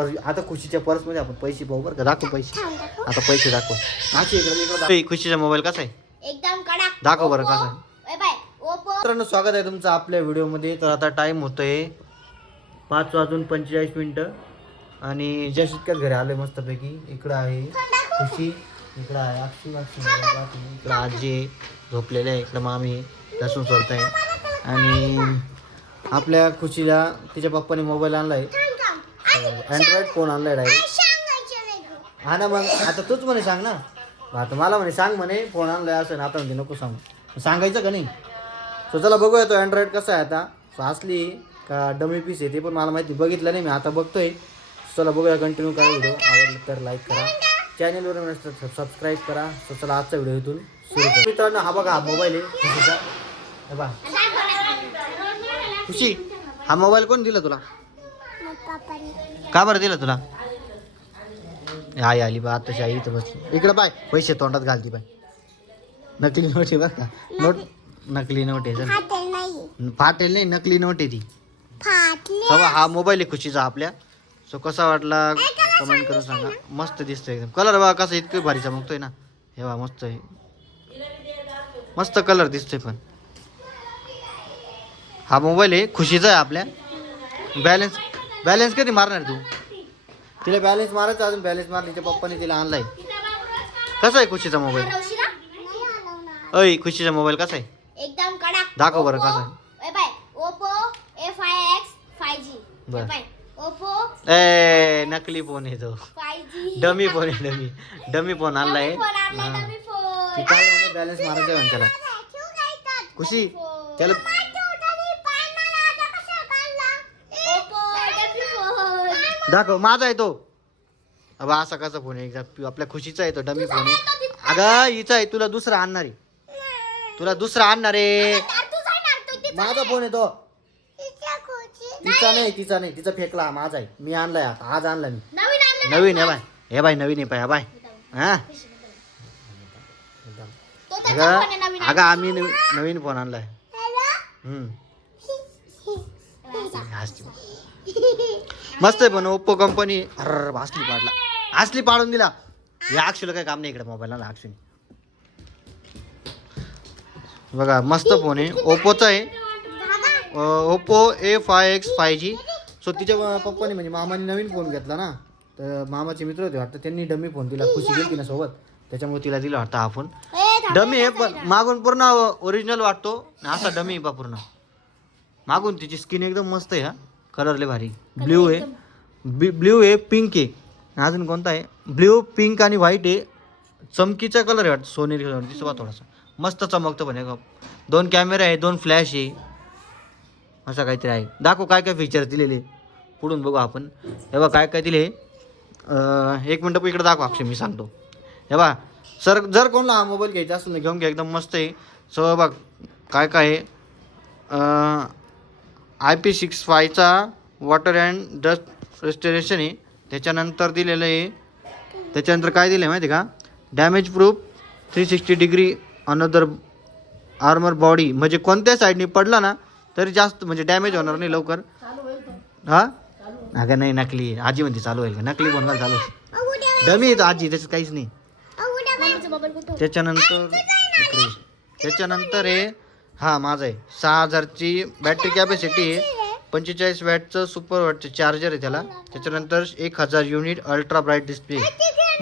आता खुशीच्या पर्स मध्ये आपण पैसे पाहू बरं का. दाखव पैसे. आता पैसे दाखव. खुशीचा मोबाईल कसा आहे एकदम कडक. दाखव बरं कसा आहे. मित्रांनो स्वागत आहे तुमचं आपल्या व्हिडिओमध्ये. तर आता टाइम होतोय 5:45 आणि ज्या शिटक्यात घरी आलोय मस्तपैकी. इकडं आहे खुशी, इकडं आहे अक्षी, इकडं आजी झोपलेले आहे, इकडं मामी लसूण सोलत आहे आणि आपल्या खुशीला तिच्या पप्पाने मोबाईल आणलाय, अँड्रॉइड फोन आणलाय डायरेक्ट. हा ना मग आता तूच म्हणे सांग ना. आता मला म्हणे सांग म्हणे फोन आणलाय असं ना. आता म्हणजे नको सांगू, सांगायचं का नाही. सो चला बघूया तो अँड्रॉइड कसा आहे आता. सो असली का डमी पीस आहे ते पण मला माहिती, बघितलं नाही मी, आता बघतोय. चला बघूया कंटिन्यू करा. व्हिडिओ आवडला तर लाईक करा, चॅनलवर नसतं सबस्क्राईब करा. सो चला आजचा व्हिडिओ इथून सुरू करा. मित्रांनो हा बघा हा मोबाईल आहे खुशीचा. हे बघा खुशी, हा मोबाईल कोण दिला तुला? का बरं दिला तुला? आई आली बा आताशी, आई इथं बसली. इकडं बाय पैसे तोंडात घालती बाय. नकली नोट आहे बरं का. नोट नकली नोट आहे सर. फाटेल नाही, नकली नोट आहे ती. हा मोबाईल आहे खुशीचा आपल्या. सो कसा वाटला कमेंट करून सांगा. मस्त दिसतोय एकदम. कलर बघा कसा इतकं भारी चमकतोय ना. हे बघा मस्त आहे, मस्त कलर दिसतोय. पण हा मोबाईल आहे खुशीचा आहे आपल्या. बॅलन्स कधी मारणार तू? तिला बॅलन्स मारायचं, अजून बॅलन्स मारली. तिच्या पप्पाने तिला आणलाय. कसा आहे खुशीचा मोबाईल? अय खुशीचा मोबाईल कसा आहे? एकदम कडक. दाखव बरं कसा आहे. Oppo A5X 5G. बरं. ओप्पो ए नकली फोन आहे तो, 5G. डमी फोन आहे. डमी फोन आणलाय. नवी फोन. ती काय म्हणे बॅलन्स मारायचं आहे त्याला. खुशी त्याला दाखव. माझा आहे तो. अब असा कसा फोन आहे? आपल्या खुशीचा आहे तो, डमी फोन आहे. अगं हिचा आहे, तुला दुसरा आणणार आहे. तुला दुसरा आणणार आहे. माझा फोन आहे तो. तिचा नाही तिचा फेकला. माझा आहे, मी आणलाय आता. आज आणला मी नवीन. हे बाय नवीन आहे पाय. बाय हा अगं आम्ही नवीन फोन आणलाय. मस्त आहे पण ओप्पो कंपनी. असली पाडून दिला. या अक्षुला काय काम नाही इकडे मोबाईल आला अक्षुने. बघा मस्त फोन आहे, ओप्पोचा आहे. Oppo A5X 5G. सो तिच्या पप्पाने म्हणजे मामाने नवीन फोन घेतला ना, तर मामाचे मित्र होते वाटतं, त्यांनी डमी फोन दिला. खुशी गेली ना सोबत, त्याच्यामुळे तिला दिला वाटतं हा फोन. डमी आहे पण मागून पूर्ण ओरिजिनल वाटतो. असा डमी आहे बा पूर्ण. मागून तिची स्किन एकदम मस्त आहे. हा कलर लय भारी. ब्ल्यू आहे, पिंक आहे, अजून कोणता आहे? ब्ल्यू, पिंक आणि व्हाईट आहे. चमकीचा कलर आहे वाटतं, सोनेरी कलर दिसतो थोडासा. मस्त चमकतं पण. 2 कॅमेरा आहे, 2 फ्लॅश आहे, असं काहीतरी आहे. दाखव काय काय फीचर दिलेले पुढून बघू आपण. हे बघा काय काय दिले. 1 मिनटं इकडे दाखव अक्षय, मी सांगतो. हे बघा सर, जर कोणाला हा मोबाईल घ्यायचा असेल ना घेऊन घ्या, एकदम मस्त आहे. सो बघ काय काय आहे. IP65चा वॉटर अँड डस्ट रेस्टोरेशन आहे. त्याच्यानंतर दिलेलं आहे, त्याच्यानंतर काय दिलं आहे माहिती का? Damage proof 360 degree another armour body. म्हणजे कोणत्या साईडने पडला ना तरी जास्त म्हणजे डॅमेज होणार नाही लवकर. हा अगं नाही नकली आहे. आजी म्हणते चालू होईल का? नकली फोन चालू होईल. डमी आहे तो आजी, त्याच्यात काहीच नाही. त्याच्यानंतर आहे हा माझा आहे. 6000ची बॅटरी कॅपॅसिटी आहे. 45 वॅटचं सुपर वॅटचं चार्जर आहे त्याला. त्याच्यानंतर 1000 युनिट अल्ट्रा ब्राईट डिस्प्ले.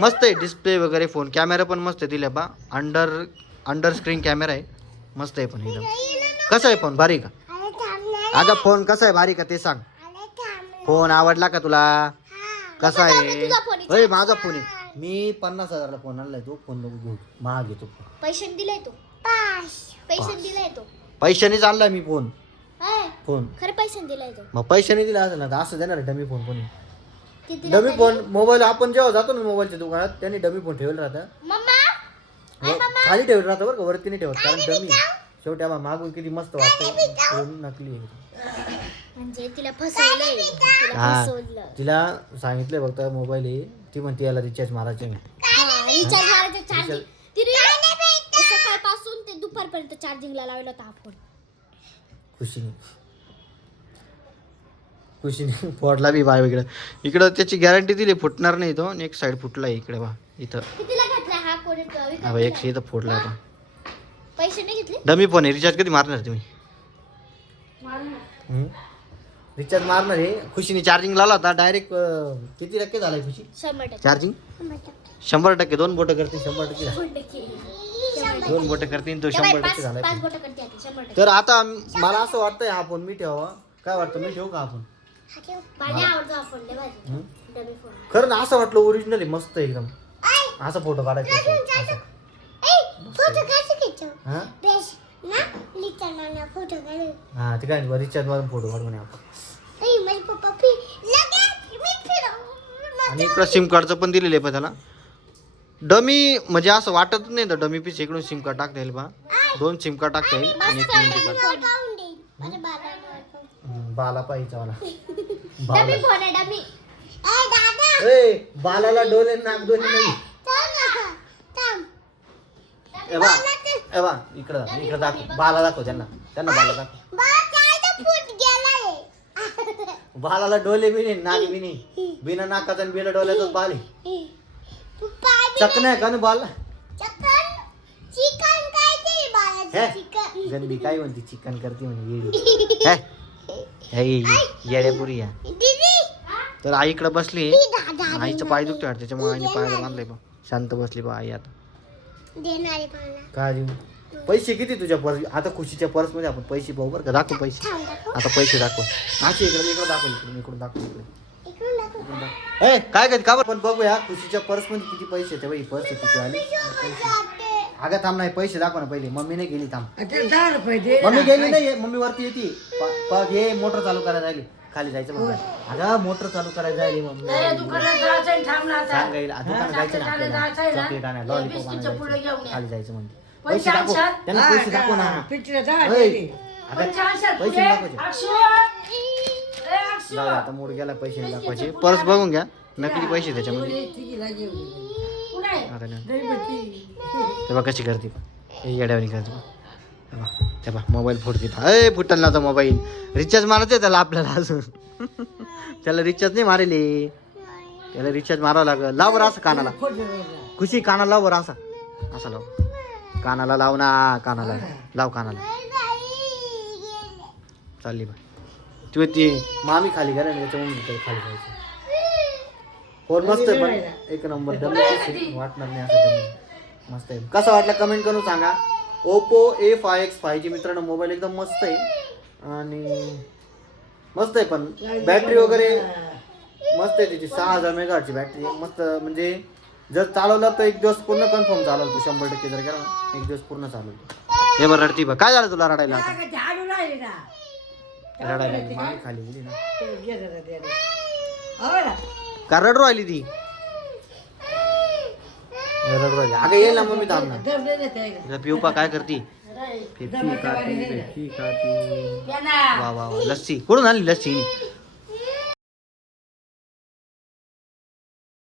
मस्त आहे डिस्प्ले वगैरे. फोन कॅमेरा पण मस्त आहे दिले बा. अंडर स्क्रीन कॅमेरा आहे, मस्त आहे पण एकदम. कसा आहे फोन? भारी का? अगं फोन कसा आहे? भारी का ते सांग. फोन आवडला का तुला? कसा आहे? होय माझा फोन आहे. मी 50,000ला फोन आणलाय. तो फोन नको घेऊ, महाग घेतो. पैशाने दिलाय तो. पैशानेच आणलाय मी फोन. खरं पैशाने दिलाय तो. मग पैशाने दिला असेल ना, असं देणार डमी फोन कोणी? डमी फोन मोबाईल आपण जेव्हा जातो ना मोबाईलच्या दुकानात, त्यांनी डमी फोन ठेवलं राहतं. खाली ठेवलं राहतं बरं का, वरती नाही ठेवत. कारण डमी शेवटी आम्हाला मागून किती मस्त वाटतं. नकली आहे म्हणजे तिला फसवलं. तिला सांगितलंय फक्त मोबाईल आहे. ती म्हणते याला रिचार्ज मारायचे. सकाळपासून ते दुपारपर्यंत चार्जिंगला लावला होता हा फोन. खुशीने खुशीने फोडला बी बाय इकडं त्याची गॅरंटी दिली फुटणार नाही तो आणि एक साईड फुटला इकडे बा इथं कितीला घेतला हा कोणी हा बा एकशे इथं फोडला तो पैसे नाही घेतले डमी फोन आहे रिचार्ज कधी मारणार तुम्ही रिचार्ज मारणार आहे खुशीने चार्जिंग लावला होता डायरेक्ट किती टक्के झालाय खुशी 100% चार्जिंग 100% 2 बोटं करते 100% 2 बोटं करते तो 100% झालाय 5 बोटं करते आता 100%. तर आता मला असं वाटतंय हा फोन मी ठेवा काय वाटतं मी ठेवू का हा फोन मला आवडतो हा फोन लय भारी हम्म? डमी फोन खरं ना असं वाटलं ओरिजिनल आहे मस्त आहे एकदम असा फोटो काढायचा असं. फोटो काढ घ्यायचो हा बेस ना लिचाना फोटो काढ हा ते काय रिचार्ज मारून फोटो काढून ये आपण ए माझे पप्पा लगे मी फिरव आणि इकडं सिम कार्डचं पण दिलेलं आहे पण त्याला डमी म्हणजे असं वाटत नाही तर डमी पीस इकडून सिम कार्ड टाकता येईल बा 2 सिम कार्ड टाकता येईल आणि एक मेमरी कार्ड माझे बाबा बाला पाहिजे वाला डमी फोन आहे डमी ए दादा ए बालाला डोले नाक दोन्ही नाही ए बा इकडं दाखव बाला दाखव त्यांना बाला दाखव बालाला डोले बी नाही नाक बी नाही बिना नाकाचा आणि बिना डोल्याचाच बाल आहे चकना आहे का ना बाल गंदी काय म्हणते चिकन करते म्हणे येडी येड्यापुरी या तर आई इकडे बसली आईचं पाय दुखतोय त्याच्यामुळे आईने पायाला बांधलंय बा शांत बसली बा आई आता काय देऊ पैसे किती तुझ्या पर्स आता खुशीच्या पर्स मध्ये आपण पैसे पाहू बरं का दाखव पैसे आता पैसे दाखव नाची इकडे दाखव इकडून दाखव इकडे ए काय काय का बरं पण बघूया खुशीच्या पर्स मध्ये किती पैसे आहेत बाई पर्स किती आले अगं थांब नाही पैसे दाखव ना पहिले मम्मी नाही गेली थांब मम्मी गेली नाही मम्मी वरती येते हे मोटर चालू करायला राहिली खाली जायचं म्हणतात अगं मोटर चालू करायला जायली मम्मी सांगायला दुकानात जायचं ना आपल्याला चॉकलेट आणायला लॉलीपॉप आणायला खाली जायचं म्हणते पैसे दाखव त्यांना पैसे दाखव ना अगं पैसे दाखवायचे जाऊ दे, आता मूड गेला पैसे नाही दाखवायचे पर्स बघून घ्या नकली पैसे त्याच्यामध्ये आता नाही. तेव्हा कशी करते येड्यावानी करते तेव्हा मोबाईल फुटते अय फुटल ना तो मोबाईल रिचार्ज मारायचं त्याला आपल्याला अजून त्याला रिचार्ज नाही मारेले त्याला रिचार्ज मारावं लागल लाव बरं असं कानाला खुशी कानाला लाव बरं असा लाव कानाला लाव ना कानाला लाव कानाला चालली बा तू ती मामी खाली गेला ना त्याच्यामुळे खाली जायचं फोन मस्त आहे पण एक नंबर वाटणार नाही असं मस्त आहे कसा वाटला कमेंट करून सांगा ओप्पो A5X 5G मित्रांनो मोबाईल एकदम मस्त आहे आणि मस्त आहे पण बॅटरी वगैरे मस्त आहे त्याची 6000 मेगाहर्टची बॅटरी मस्त म्हणजे जर चालवला तर एक दिवस पूर्ण कन्फर्म चालवतो 100% जर केला ना एक दिवस पूर्ण चालवतो हे बरं रडती बा काय झालं तुला रडायला रडायला मामी खाली गेली ना का रडू राहिली ती रडू राहिली अगं येईल ना मम्मी थांब ना पिऊपा काय करती वा वा वा लस्सी कुठून आणली लस्सी